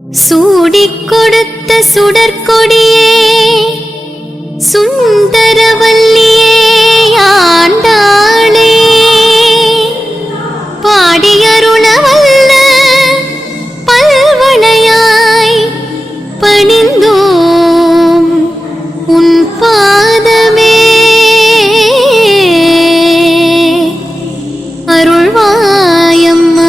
சூடிக் கொடுத்த சுடற்கொடியே சுந்தரவல்லியே ஆண்டாளே பாடியருளவல்ல பல்வளையாய் பணிந்தோம் உன் பாதமே அருள்வாயம்மா.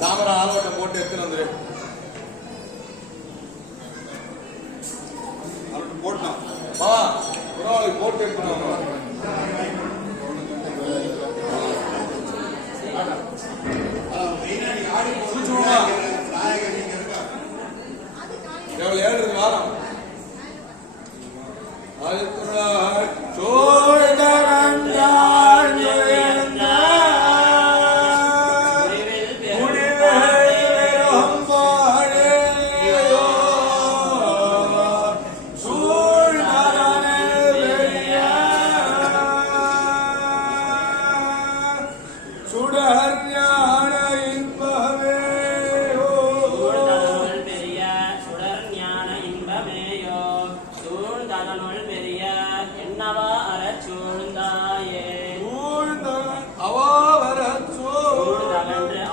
சாமர ஆலோட்டை போட்டு எடுத்துட்டு வந்துரு. போட்டோம் போட்டு எடுக்கணும். எவ்வளவு 7 வாரம்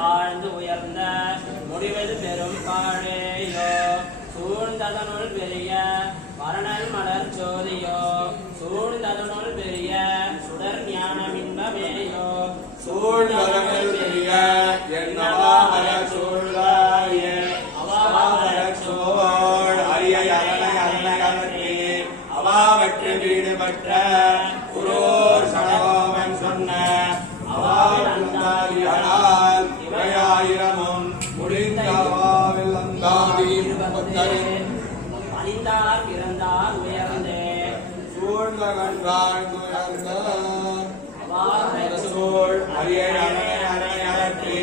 ஆழ்ந்து உயர்ந்த முடிவது பெரும் பாழேயோ சூழ்ந்ததனுள் பெரிய வரணல் மலர் ஜோதியோ சூழ்ந்ததனுள் பெரிய சுடர் ஞானம் இன்பமேயோ சூழ்ந்ததனுள் பெரிய என்னவா மலர் சூழ்ந்தாயே அவாமலர் சோழ் அரிய அரணை அரணை அகற்றி அவாவற்று வீடு பெற்ற குரோர் சடகோவன் சொன்ன அவாவினால் இவையாயிரமும் முடிந்தவாவில் அணிந்தார் பிறந்தார் உயர்ந்தே சூழ்ந்தகன்றான் சூழ் அரிய அகற்றி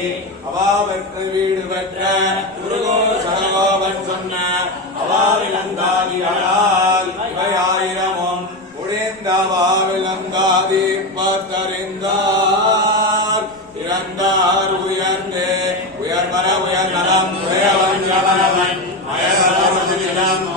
அவாவற்று வீடு பெற்ற குருகோ சடகோவன் சொன்ன அவாவிலந்தாதிகளால் இவையாயிரமும் முடிந்தவாவிலந்தாதி பார்த்தறிந்தார் இறந்தார் உயர்ந்தே உயர்வர உயர்நலம் உயர்வன் யவனவன் அயர்வரவன்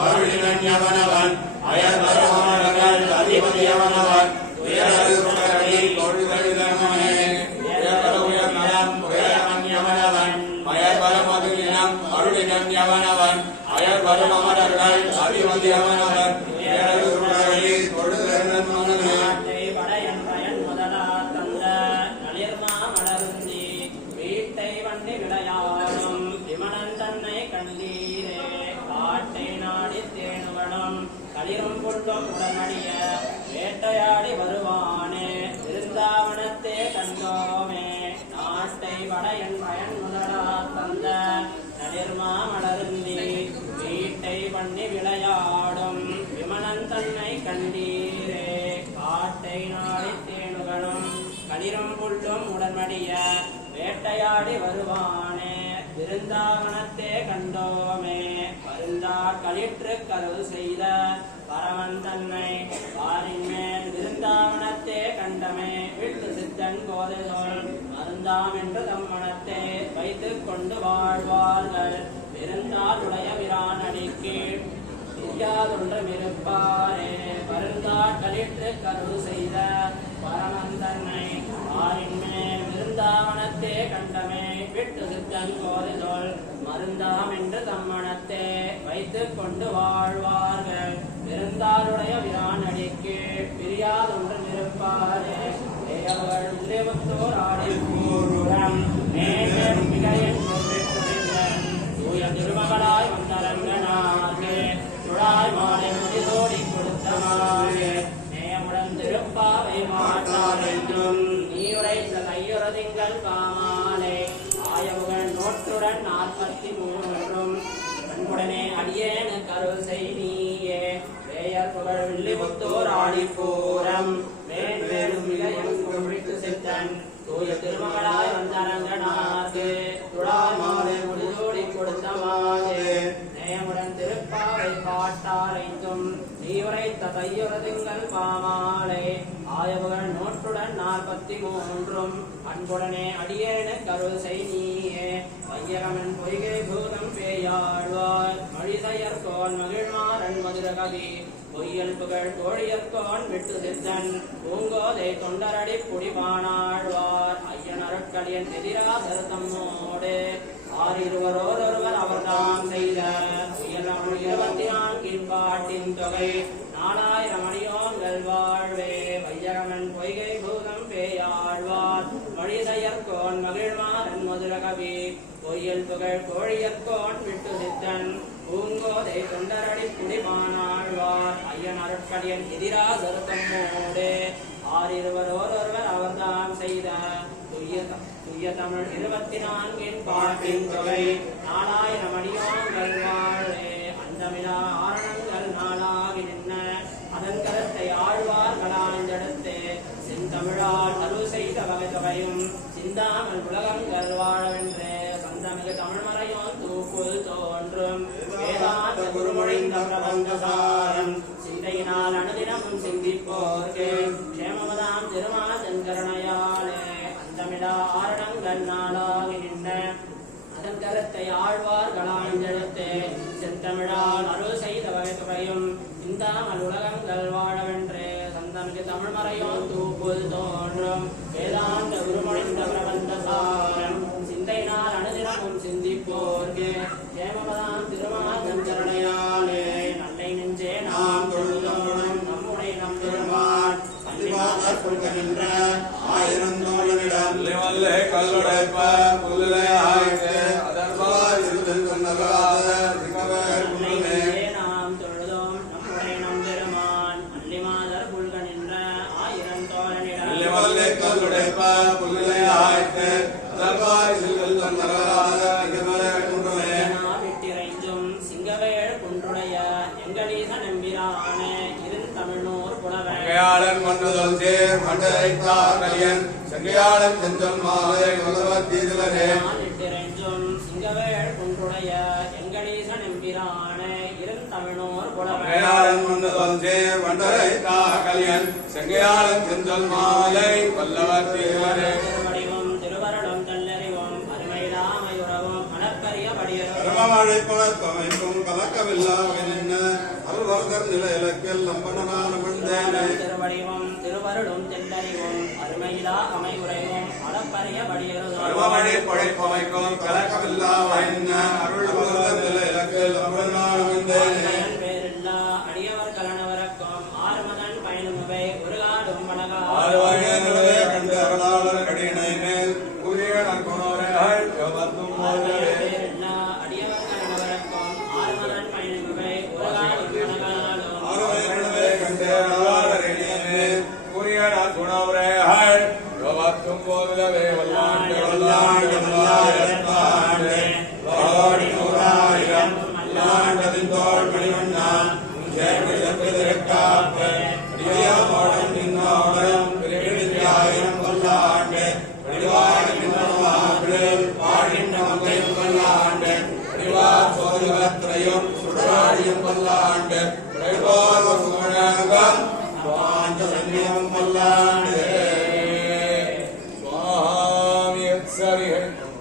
அருளினன் யவனவன் அயர்வரவனர்கள் அதிபதியவனவன் உயர்வருடனே தொழுதழுதனே உயர்வர உயர்நலம் உயர்வன் யவனவன் அயர்வரமதுலினம் அருளினன் யவனவன் அயர்வரமரர்கள் அதிபதியவனவன் உயர்வருடனே தொழுதழுதனே களிரும் புல்லும் உடனடிய வேட்டையாடி வருவானே விருந்தாவனத்தே கண்டோமே நாட்டை வடையன் பயன் முதலா தந்த நளிர்மா மலருந்தி வீட்டை பண்ணி விளையாடும் விமனன் தன்னை கண்டீரே காட்டை நாடி தேனுகளும் களிரும் புல்லும் உடனடிய வேட்டையாடி வருவானே விருந்தாவனத்தே கண்டோமே வருந்தார் களிற்று கருவு செய்த பரமன் தன்னை வாரின் மேல் விருந்தாவனத்தே கண்டமே விட்டு சித்தன் போதை சொல் வந்தாம் என்று தம் மனத்தை வைத்துக் கொண்டு வாழ்வார்கள். பெருந்தாளுடைய விரானடிக்கு தெரியாதொன்றும் இருப்பாரே. வருந்தாட்களிட்டு கருள் செய்த பரமந்தன்னை ஆரின்மேல் விருந்தாவனத்தே கண்டமே விட்டு சித்தன் கோரிதொல் மருந்தாம் என்று தம்மனத்தே வைத்துக் கொண்டு வாழ்வார்கள். பெருந்தாளுடைய விரானடிக்கு பிரியாதொன்றும் இருப்பாரே. தேவர்கள் உள்ளேவத்தோர் ஆடிப்பூரம் மேலும் மிகையின் தூய திருமகளாய் வந்தரங்கனாகே துழாய் மாலை முடிதோடி கொடுத்தமாகே நேயமுடன் திருப்பாவை மாட்டாரென்றும் நீ உரைத்த கையுறதிங்கள் காமாலே ஆயவுகள் நோற்றுடன் 43 கண்புடனே அடியேனு கருள் செய்தியே. வேயர் புகழ் வில்லிபுத்தோர் ஆடிப்பூரம் மேலும் மிகையும் கும்பிட்டு சித்தன் தூய திருமகளாய் வந்தரங்கனாகே துழாய் மாலை முடிதோடி கொடுத்தமாகே நேயமுடன் திருப்பாவை பாட்டாரைந்தும் நீ உரைத்த கையுறதிங்கள் பாமாலை ஆயவுகள் நோற்றுடன் 43 அன்புடனே அடியேனு கருள் செய்தியே. வையகமன் பொய்கை பூதம் பேயாழ்வார் மழிசையர்கோன் மகிழ்மாறன் மதுரகவி பொய்யல் புகழ் தோழியர்கோன் விட்டு சித்தன் பூங்கோதை தொண்டரடி புடிபானாழ்வார் ஐயனருட்களியன் எதிராசர் தம்மோடு ஆறிருவரோரொருவர் அவர்தாம் செய்த உயர் 24 பாட்டின் தொகை 4000 அடியோங்கள் வாழ்வே. வையகமன் பொய்கை பூதம் பேயாழ்வார் மழிசையர்கோன் மகிழ்மாறன் மதுரகவி பொய்யல் புகழ் கோழியர்கோன் விட்டு சித்தன் பூங்கோதை தொண்டரடி புடிமானாழ்வார் ஐயன் அருட்கடியன் எதிராசர் தம்மோடு ஆறிருவரோரொருவர் அவர்தாம் செய்த துய்ய தமிழ் 24 பாட்டின் தொகை 4000 அடியோங்கள் வாழ்வே. அந்தமிழா ஆரணங்கள் நாளாகி நின்ன அதன் கருத்தை ஆழ்வார்களாண்டெடுத்து செந்தமிழால் அருள் செய்த வகை தொகையும் சிந்தாமல் உலகங்கள் வாழவென்று சந்தமிகு தமிழ்மறையோன் தூக்குள் தோன்றும் வேதாந்த குருமொழிந்த பிரபந்தசாரம் சிந்தையினால் அனுதினமும் சிந்திப்போர்க்கு க்ஷேமமதாம் திருமாதன் கருணையாலே அந்தமிழா ஆரணங்கள் நாளாகி நின்ன அதன் கருத்தை ஆழ்வார்களாண்டெடுத்து செந்தமிழால் அருள் செய்த வகை தொகையும் சிந்தாமல் உலகங்கள் வாழவென்று சந்தமிகு தமிழ்மறையோன் தூக்குள் தோன்றும் வேதாந்த குருமொழிந்த பிரபந்தசாரம் சிந்தையினால் அனுதினமும் சிந்திப்போர்க்கு ஏமபதாம் திருமாதன் கருணையாலே நல்லை நெஞ்சே நாம் தொழுதோடும் நம்முடைய நம் பெருமான் அன்பிவாதர் கொள்க நின்ற ஆயிரந்தோழனிடம் வல்லே கல்லுடைப்ப புல்லை ஆய்ந்து அதன்பால் இருதல் கொண்டவாத சிகவர் குன்றுமே நாம் தொழுதோம் நம்முடைய நம் பெருமான் அல்லிமாதர் கொள்க நின்ற ஆயிரந்தோழனிடம் வல்லே கல்லுடைப்ப புல்லை ஆய்ந்து அதன்பால் இருதல் கொண்டவாத சிகவர் குன்றுமே விட்டிறைஞ்சும் சிங்கவேள் குன்றுடைய எங்களீசன் எம்பிரானே இருந்தமிழ்நூர் புலவர் செங்கையாளன் மன்றுதல் சேர் மண்டரைத்தார் கலியன் செங்கையாளன் செஞ்சல் மாலை உலவர் தீதிலரே விட்டிறைஞ்சும் சிங்கவேள் குன்றுடைய எங்களீசன் எம்பிரானே இருந்தமிழ்நூர் புலவர் செங்கையாளன் மன்றுதல் சேர் மண்டரைத்தார் கலியன் செங்கையாளன் செஞ்சல் மாலை வல்லவர் தீதிலரே திருவடிவும் திருவருளும் தல்லறிவும் அருமையிலாமையுறவும் மனக்கரிய படியரும் கர்மமழைப்பவர் கமைக்கும் கலக்கவில்லா என்ன அருள்வர்கர் நில இலக்கில் நம்பனான மண்டேனே திருவடிவும் திருவருளும் தெல்லறிவும் அருமையிலா அமைவுரையும் மனக்கரிய படியரும் கர்மமழை படைப்பமைக்கும் கலக்கவில்லா என்ன அருள்வர்கர் நில இலக்கில் நம்பனான மண்டேனே பேரில்லா அடியவர் கலனவரக்கும் ஆறுமதன் பயனுமுவை ஒரு காடும் பணகா ஆறுவகே கண்டு அருளாளர் கடினை மேல் கூறிய நற்குணோரைகள் எவர்க்கும் போதவே பேரில்லா அடியவர் கலனவரக்கும் ஆறுமதன் பயனுமுவை ஒரு காடும் பணகாலும் ஆறுவகே கண்டு அருளாளர் கடினை மேல் கூறிய நற்குணோரைகள் எவர்க்கும் போதவே வல்லாண்டு வல்லாண்டு வல்லாண்டு வாடி நூறாயிரம் வல்லாண்டதின் தோள் மணிவண்ணா சேர்ந்து செப்பிதிருக்காப்பு அடியாமோடன் நின்னோடும் பிரிவிதியாயிரம் வல்லாண்டு வடிவாடு நின்றவாடு பாடின்ற மங்கையும் வல்லாண்டு வடிவார் சோதிவத்திரையும் சுடராடியும் வல்லாண்டு விரைவார் சுமணங்கம் பாஞ்ச சன்னியம் வல்லாண்டு சுவாமி கரிகள்